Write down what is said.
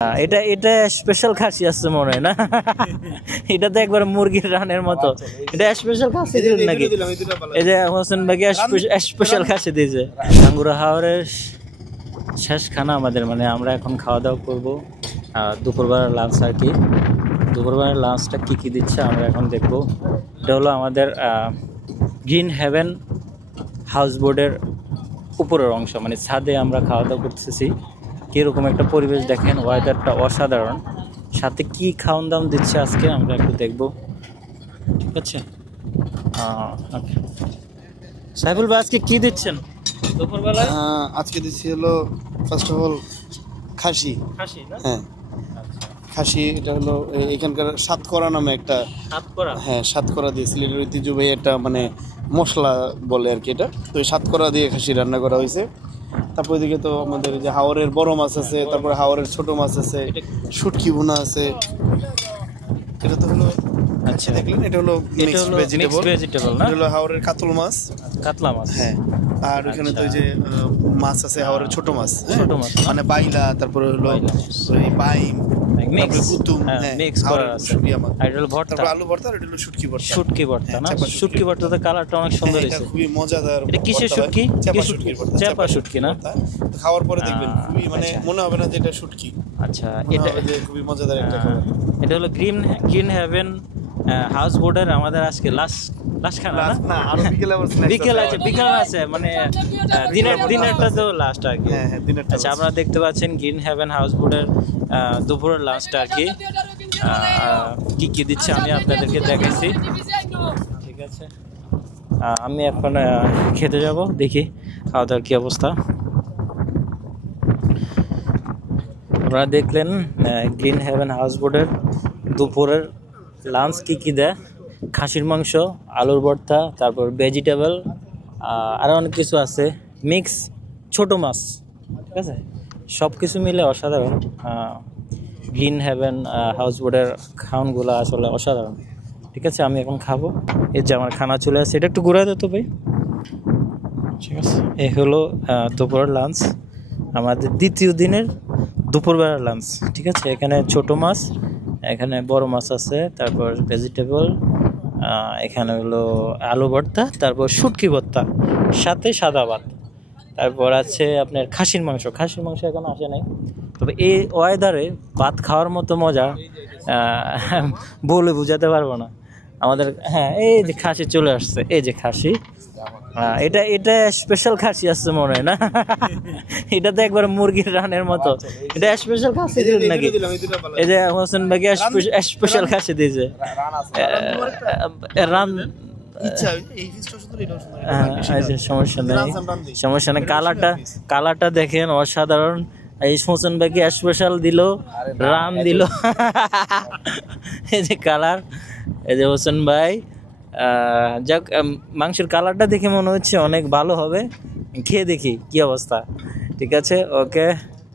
এটা এটা স্পেশাল খাসি আছে মনে হয় না? এটা তো একবার মুরগির রানের মতো। এটা স্পেশাল খাসি দিলেন নাকি? এই যে হোসেন ভাই স্পেশাল খাসি দিয়েছে। টাঙ্গুরা হাওরের শেষ খানা আমাদের, মানে আমরা এখন খাওয়া দাওয়া করবো দুপুরবেলার লাঞ্চ আর কি। দুপুরবেলার লাঞ্চটা কী কী দিচ্ছে আমরা এখন দেখবো। এটা হলো আমাদের গ্রিন হেভেন হাউস বোর্ডের উপরের অংশ, মানে ছাদে আমরা খাওয়া দাওয়া করতেছি। কীরকম একটা পরিবেশ দেখেন, ওয়েদারটা অসাধারণ। সাথে কি খাওয়ান দাম দিচ্ছে আজকে আমরা একটু দেখবো, ঠিক আছে? সাইফুল ভাই আজকে কি দিচ্ছেন দুপুরবেলায়? আজকে দিচ্ছি হলো ফার্স্ট অফ অল খাসি। খাসি না? হ্যাঁ খাসি। এটা হলো এখানকার সাতকরা নামে একটা, সাতকরা, হ্যাঁ সাতকরা দিয়ে সিলেটের ঐতিহ্যবাহী একটা মানে মশলা বলে আর কি এটা। তো এই সাতকরা দিয়ে খাসি রান্না করা হয়েছে। তারপর ওইদিকে তো আমাদের যে হাওরের বড় মাছ আছে, তারপরে হাওরের ছোট মাছ আছে, শুটকি ভুনা আছে। এটা তো হলো আচ্ছা দেখলেন, এটা হলো মিক্সড ভেজিটেবল না? এটা হলো হাওরের কাতল মাছ, কাতলা মাছ। হ্যাঁ। আর ওখানে তো ওই যে মাছ আছে হাওরের ছোট মাছ, ছোট মাছ মানে বাইলা, তারপরে হলো ওই বাইম, তারপরে কুতুম, মিক্স করা আছে। আর এটা হলো ভর্তা, তারপর আলু ভর্তা, আর এটা হলো শুটকি ভর্তা। শুটকি ভর্তা না? শুটকি ভর্তাতে কালারটা অনেক সুন্দর হয়েছে, খুবই মজাদার। এটা কিসের শুটকি? চাপা শুটকির ভর্তা, চাপা শুটকি না? খাওয়ার পরে দেখবেন খুবই মানে মনে হবে না যে এটা শুটকি। আচ্ছা, এটা খুবই মজাদার একটা খাবার। এটা হলো গ্রিন হেভেন হাউস বোর্ডের আমাদের আজকে লাস্ট খানা না? আরো বিকেল আছে, বিকেল আছে, মানে দিনেরটা তো লাস্ট আর কি। হ্যাঁ দিনেরটা। আচ্ছা, আপনারা দেখতে পাচ্ছেন গ্রিন হেভেন হাউস বোর্ডের দুপুরের লাঞ্চটা আর কি। কি কি দিচ্ছে আমি আপনাদেরকে দেখাইছি, ঠিক আছে? আমি এখন খেতে যাব, দেখি খাওয়া দাওয়ার কি অবস্থা। আপনারা দেখলেন গ্রিন হেভেন হাউস বোর্ডের দুপুরের লাঞ্চ কি কি দেয়। খাসির মাংস, আলুর ভর্তা, তারপর ভেজিটেবল, আরও অনেক কিছু আছে, মিক্স ছোট মাছ, ঠিক আছে? সব কিছু মিলে অসাধারণ। গ্রিন হেভেন হাউস বোর্ডের খাওয়ানগুলো আসলে অসাধারণ, ঠিক আছে? আমি এখন খাবো। এই যে আমার খানা চলে আসছে, এটা একটু ঘুরে দিত ভাই, ঠিক আছে? এই হলো দুপুরের লাঞ্চ, আমাদের দ্বিতীয় দিনের দুপুরবেলার লাঞ্চ, ঠিক আছে? এখানে ছোট মাছ, এখানে বড় মাছ আছে, তারপর ভেজিটেবল, এখানে হলো আলু ভর্তা, তারপর শুটকি ভর্তা, সাথে সাদা ভাত, তারপর আছে আপনার খাসির মাংস এখন আসে নাই। তবে এই ওয়েদারে ভাত খাওয়ার মতো মজা বলে বোঝাতে পারবো না আমাদের। হ্যাঁ, এই যে খাসি চলে আসছে, এই যে খাসি। এটা এটা স্পেশাল খাসি আছে মনে হয় না? এটা তো একবার মুরগির রানের মতো। এটা স্পেশাল খাসি দিলেন নাকি? এই যে হোসেন ভাই স্পেশাল খাসি দিয়েছে রান। সমস্যা নেই, কালারটা দেখেন অসাধারণ। এই হোসেন ভাইকে স্পেশাল দিল, রান দিল। এই যে কালার, এই যে হোসেন ভাই। যাক, মাংসের কালারটা দেখে মনে হচ্ছে অনেক ভালো হবে। খেয়ে দেখি কি অবস্থা, ঠিক আছে? ওকে।